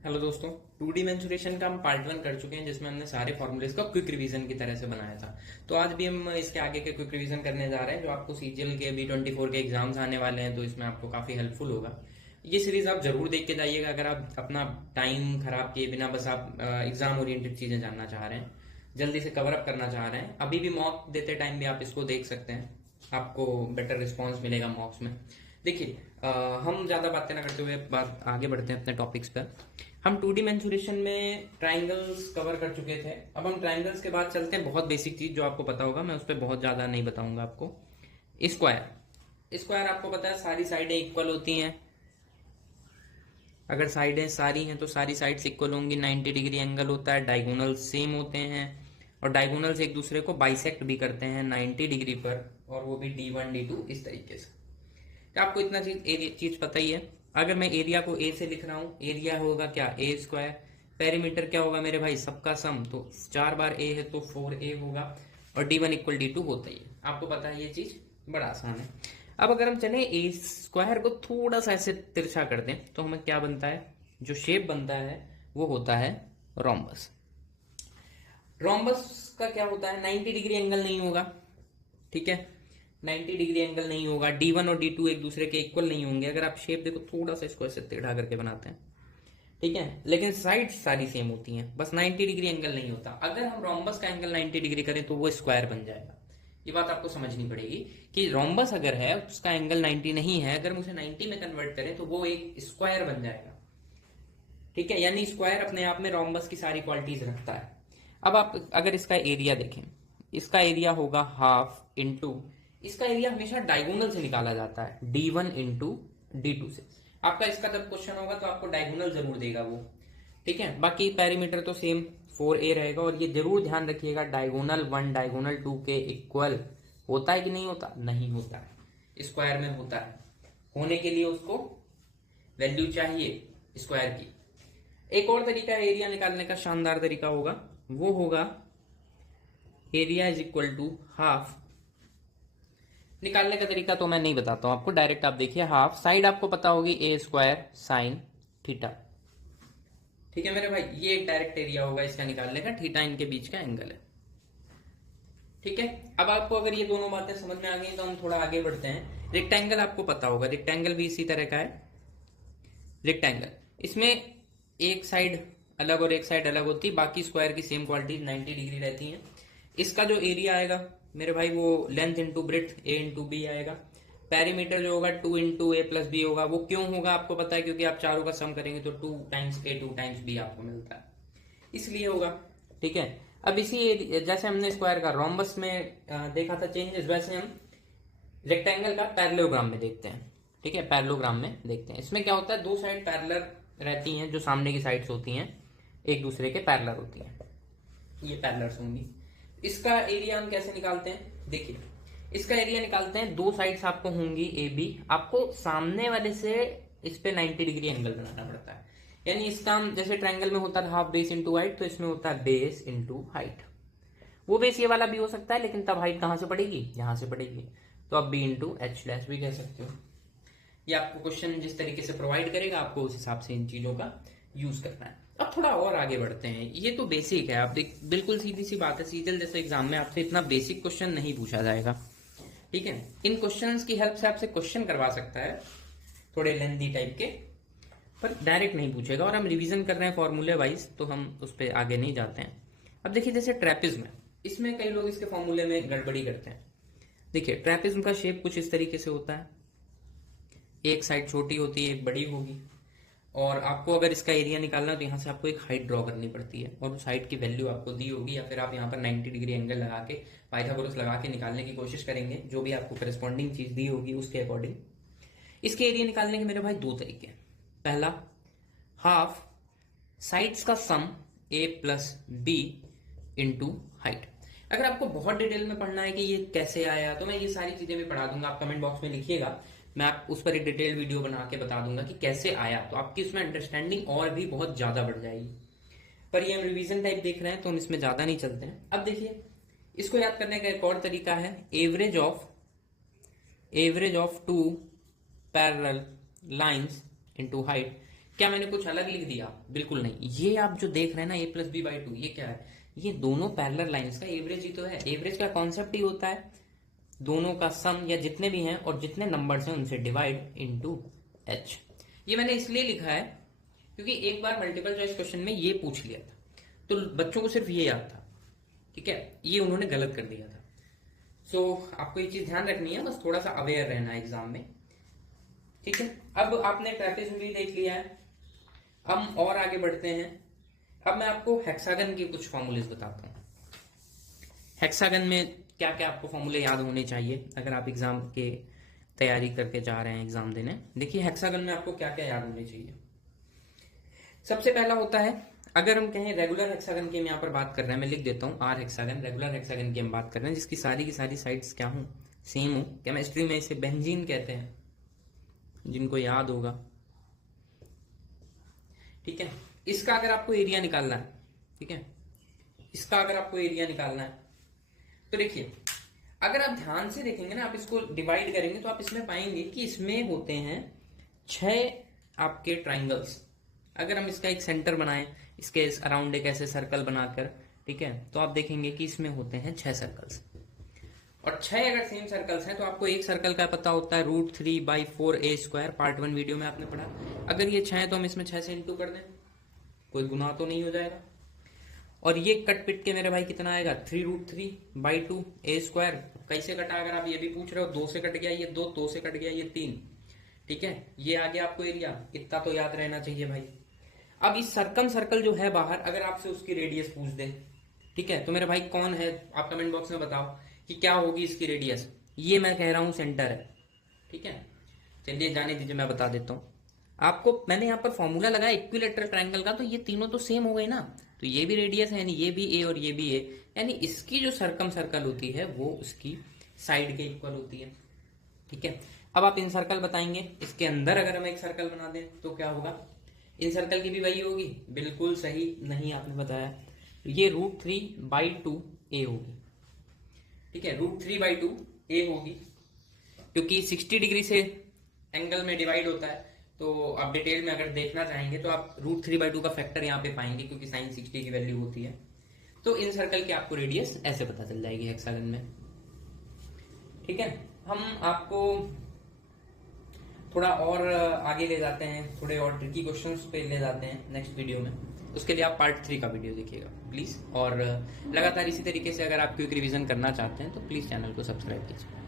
Hello दोस्तों, 2D mensuration का हम पार्ट 1 कर चुके हैं जिसमें हमने सारे फॉर्मूलेज का क्विक रिवीजन की तरह से बनाया था। तो आज भी हम इसके आगे के क्विक रिवीजन करने जा रहे हैं जो आपको सीजीएल के B24 के एग्जाम्स आने वाले हैं, तो इसमें आपको काफी हेल्पफुल होगा। ये सीरीज आप जरूर देख के जाइएगा अगर आप अपना टाइम खराब किए बिना बस आप एग्जाम ओरिएंटेड चीजें जानना चाह रहे हैं, जल्दी से कवर अप करना चाह रहे हैं। अभी भी मॉक देते टाइम भी आप इसको देख सकते हैं, आपको बेटर रिस्पॉन्स मिलेगा मॉक्स में। देखिए, हम ज्यादा बातें ना करते हुए बात आगे बढ़ते हैं अपने टॉपिक्स पर। हम 2D मेंसुरेशन में ट्राइंगल्स कवर कर चुके थे। अब हम ट्राइंगल्स के बाद चलते हैं बहुत बेसिक चीज जो आपको पता होगा, मैं उस पर बहुत ज्यादा नहीं बताऊंगा आपको। स्क्वायर। स्क्वायर आपको पता है सारी साइडें इक्वल होती हैं। अगर साइडें सारी हैं तो सारी साइड्स इक्वल होंगी। 90 डिग्री एंगल होता है, डायगोनल सेम होते हैं और डायगोनल्स एक दूसरे को बाइसेक्ट भी करते हैं 90 डिग्री पर, और वो भी D1 D2 इस तरीके से। तो आपको इतना चीज पता ही है। अगर मैं एरिया को ए से लिख रहा हूं, एरिया होगा क्या, ए स्क्वायर। पेरीमीटर क्या होगा मेरे भाई, सबका सम, तो 4 बार ए है तो 4A होगा, और D1 इक्वल D2 होता ही है। आपको पता है ये चीज, बड़ा आसान है। अब अगर हम चले ए स्क्वायर को थोड़ा सा ऐसे तिरछा कर दें तो हमें क्या बनता है, जो शेप बनता है वो होता है रोम्बस। रोम्बस का क्या होता है, 90 डिग्री एंगल नहीं होगा, ठीक है। 90 डिग्री एंगल नहीं होगा, D1 और D2 एक दूसरे के इक्वल नहीं होंगे। अगर आप शेप देखो थोड़ा सा इसको ऐसे टेढ़ा करके बनाते हैं, ठीक है, लेकिन साइड सारी सेम होती हैं, बस 90 डिग्री एंगल नहीं होता। अगर हम रोम्बस का एंगल 90 डिग्री करें तो वो स्क्वायर बन जाएगा। ये बात आपको समझनी पड़ेगी कि रोम्बस अगर है उसका एंगल 90 नहीं है, अगर मुझे 90 में कन्वर्ट करें तो वो एक स्क्वायर बन जाएगा, ठीक है। यानी स्क्वायर अपने आप में रोम्बस की सारी क्वालिटीज रखता है। अब आप अगर इसका एरिया देखें, इसका एरिया होगा हाफ इंटू, इसका एरिया हमेशा डायगोनल से निकाला जाता है, D1 इंटू D2 से। आपका इसका जब क्वेश्चन होगा तो आपको डायगोनल जरूर देगा वो, ठीक है। बाकी पेरीमीटर तो सेम 4A रहेगा, और ये जरूर ध्यान रखिएगा डायगोनल 1 डायगोनल 2 के इक्वल होता है कि नहीं होता, नहीं होता है। स्क्वायर में होता है, होने के लिए उसको वैल्यू चाहिए स्क्वायर की। एक और तरीका है एरिया निकालने का, शानदार तरीका होगा, वो होगा area is equal to half. निकालने का तरीका तो मैं नहीं बताता हूं आपको, डायरेक्ट आप देखिए, हाफ साइड आपको पता होगी A स्क्वायर साइन थीटा, ठीक है मेरे भाई। ये एक डायरेक्ट एरिया होगा इसका निकालने का, थीटा इनके बीच का एंगल है, ठीक है। अब आपको अगर ये दोनों बातें समझ में आ गई तो हम थोड़ा आगे बढ़ते हैं। रेक्टेंगल आपको पता होगा, रेक्टेंगल भी इसी तरह का है। रेक्टेंगल, इसमें एक साइड अलग और एक साइड अलग होती है, बाकी स्क्वायर की सेम क्वालिटी 90 डिग्री रहती है। इसका जो एरिया आएगा मेरे भाई वो length into breadth A into B आएगा। पेरीमीटर जो होगा 2 इंटू A प्लस बी होगा। वो क्यों होगा आपको पता है, क्योंकि आप चारों का सम करेंगे तो 2 टाइम्स A 2 टाइम्स B आपको मिलता है, इसलिए होगा, ठीक है। अब इसी जैसे हमने स्क्वायर का रोम्बस में देखा था चेंजेस, वैसे हम रेक्टेंगल का पैरेललोग्राम में देखते हैं, ठीक है। पैरेललोग्राम में देखते हैं, इसमें क्या होता है, दो साइड पैरेलल रहती हैं, जो सामने की साइड्स होती हैं एक दूसरे के पैरेलल होती हैं, ये पैरेलल्स होंगी। इसका एरिया हम कैसे निकालते हैं, देखिए इसका एरिया निकालते हैं, दो साइड्स आपको होंगी AB, आपको सामने वाले से इस पे 90 डिग्री एंगल बनाना पड़ता है। यानी इसका हम जैसे ट्रायंगल में होता है हाफ बेस इंटू हाइट, तो इसमें होता है बेस इंटू हाइट। वो बेस ये वाला भी हो सकता है, लेकिन तब हाइट कहां से पड़ेगी, यहां से पड़ेगी, तो आप B इंटू एच डैश भी कह सकते हो। ये आपको क्वेश्चन जिस तरीके से प्रोवाइड करेगा आपको उस हिसाब से इन चीजों का यूज करना है। अब थोड़ा और आगे बढ़ते हैं, ये तो बेसिक है, आप बिल्कुल सीधी सी बात है, सीजल जैसे एग्जाम में आपसे इतना बेसिक क्वेश्चन नहीं पूछा जाएगा, ठीक है। इन क्वेश्चंस की हेल्प से आपसे क्वेश्चन करवा सकता है थोड़े लेंथी टाइप के, पर डायरेक्ट नहीं पूछेगा। और हम रिवीजन कर रहे हैं फॉर्मूले वाइज, तो हम उस पर आगे नहीं जाते हैं। अब देखिए जैसे ट्रेपिज्म है, इसमें कई लोग इसके फॉर्मूले में गड़बड़ी करते हैं। देखिए ट्रेपिज्म का शेप कुछ इस तरीके से होता है, एक साइड छोटी होती है एक बड़ी होगी, और आपको अगर इसका एरिया निकालना है तो यहाँ से आपको एक हाइट ड्रॉ करनी पड़ती है, और उस हाइट की वैल्यू आपको दी होगी, या फिर आप यहाँ पर 90 डिग्री एंगल लगा के पाइथागोरस लगा के निकालने की कोशिश करेंगे, जो भी आपको करस्पॉन्डिंग चीज दी होगी उसके अकॉर्डिंग। इसके एरिया निकालने के मेरे भाई दो तरीके हैं। पहला, हाफ साइड्स का sum A plus B into height. अगर आपको बहुत डिटेल में पढ़ना है कि ये कैसे आया, तो मैं ये सारी चीजें भी पढ़ा दूंगा, आप कमेंट बॉक्स में लिखिएगा, मैं आप उस पर एक डिटेल वीडियो बना के बता दूंगा कि कैसे आया, तो आपकी उसमें अंडरस्टैंडिंग और भी बहुत ज्यादा बढ़ जाएगी। पर ये हम रिवीजन टाइप देख रहे हैं तो हम इसमें ज्यादा नहीं चलते हैं। अब देखिए इसको याद करने का एक और तरीका है, average of two parallel lines into height. क्या मैंने कुछ अलग लिख दिया? बिल्कुल नहीं। ये आप जो देख रहे हैं ना a+b/2, ये क्या है? ये दोनों पैरेलल लाइंस का एवरेज ही तो है। एवरेज का कॉन्सेप्ट ही होता है दोनों का सम, या जितने भी हैं और जितने नंबर्स हैं उनसे डिवाइड इनटू h। ये मैंने इसलिए लिखा है क्योंकि एक बार मल्टीपल चॉइस क्वेश्चन में ये पूछ लिया था, तो बच्चों को सिर्फ ये याद था, ठीक है, ये उन्होंने गलत कर दिया था। सो आपको ये चीज ध्यान रखनी है, बस थोड़ा सा अवेयर रहना है एग्जाम में, ठीक है। अब आपने ट्रेपेजोइड देख लिया है, हम और आगे बढ़ते हैं। अब मैं आपको हेक्सागन के कुछ फॉर्मूलेस बताता हूँ। हेक्सागन में क्या क्या आपको फॉर्मूले याद होने चाहिए अगर आप एग्जाम के तैयारी करके जा रहे हैं एग्जाम देने। देखिए हेक्सागन में आपको क्या क्या याद होने चाहिए। सबसे पहला होता है, अगर हम कहें रेगुलर हेक्सागन की हम यहाँ पर बात कर रहे हैं, मैं लिख देता हूँ आर हेक्सागन, रेगुलर हेक्सागन की हम बात कर रहे हैं जिसकी सारी की सारी साइड्स क्या हो, सेम हो। केमिस्ट्री में इसे बेंजीन कहते हैं, जिनको याद होगा, ठीक है। इसका अगर आपको एरिया निकालना है, ठीक है, इसका अगर आपको एरिया निकालना है तो देखिए, अगर आप ध्यान से देखेंगे ना, आप इसको डिवाइड करेंगे तो आप इसमें पाएंगे कि इसमें होते हैं 6 आपके ट्राइंगल्स। अगर हम इसका एक सेंटर बनाएं, इसके अराउंड एक ऐसे सर्कल बनाकर, ठीक है, तो आप देखेंगे कि इसमें होते हैं 6 सर्कल्स। और 6 अगर सेम सर्कल्स हैं तो आपको एक सर्कल का पता होता है √3/4a², पार्ट 1 वीडियो में आपने पढ़ा। अगर ये 6 है तो हम इसमें 6 से इंटू कर दें, कोई गुनाह तो नहीं हो जाएगा। और ये कट पिट के मेरे भाई कितना आएगा, 3√3/2a²। कैसे कटा, अगर आप ये भी पूछ रहे हो, 2 से कट गया ये 2, 2 से कट गया ये 3, ठीक है। ये आ गया आपको एरिया, इतना तो याद रहना चाहिए भाई। अब इस सर्कम सर्कल जो है बाहर, अगर आपसे उसकी रेडियस पूछ दे, ठीक है, तो मेरे भाई कौन है, आप कमेंट बॉक्स में बताओ कि क्या होगी इसकी रेडियस। ये मैं कह रहा हूं सेंटर है, ठीक है। चलिए जाने दीजिए, मैं बता देता हूं आपको। मैंने यहाँ पर फॉर्मूला लगाया इक्विलेटरल ट्रायंगल का, तो ये तीनों तो सेम हो गए ना, तो ये भी रेडियस है, यानी ये भी ए और ये भी ए, यानी इसकी जो सर्कम सर्कल होती है वो उसकी साइड के इक्वल होती है, ठीक है। अब आप इन सर्कल बताएंगे, इसके अंदर अगर हम एक सर्कल बना दें तो क्या होगा, इन सर्कल की भी वही होगी। बिल्कुल सही नहीं आपने बताया, ये √3/2a होगी, ठीक है, √3/2a होगी, क्योंकि 60 डिग्री से एंगल में डिवाइड होता है। तो आप डिटेल में अगर देखना चाहेंगे तो आप √3/2 का फैक्टर यहाँ पे पाएंगे, क्योंकि sin 60 की वैल्यू होती है। तो इन सर्कल की आपको रेडियस ऐसे पता चल जाएगी हेक्सागन में, ठीक है। हम आपको थोड़ा और आगे ले जाते हैं, थोड़े और ट्रिकी क्वेश्चंस पे ले जाते हैं नेक्स्ट वीडियो में। उसके लिए आप पार्ट 3 का वीडियो देखिएगा प्लीज। और लगातार इसी तरीके से अगर आप क्विक रिवीजन करना चाहते हैं तो प्लीज चैनल को सब्सक्राइब कीजिए।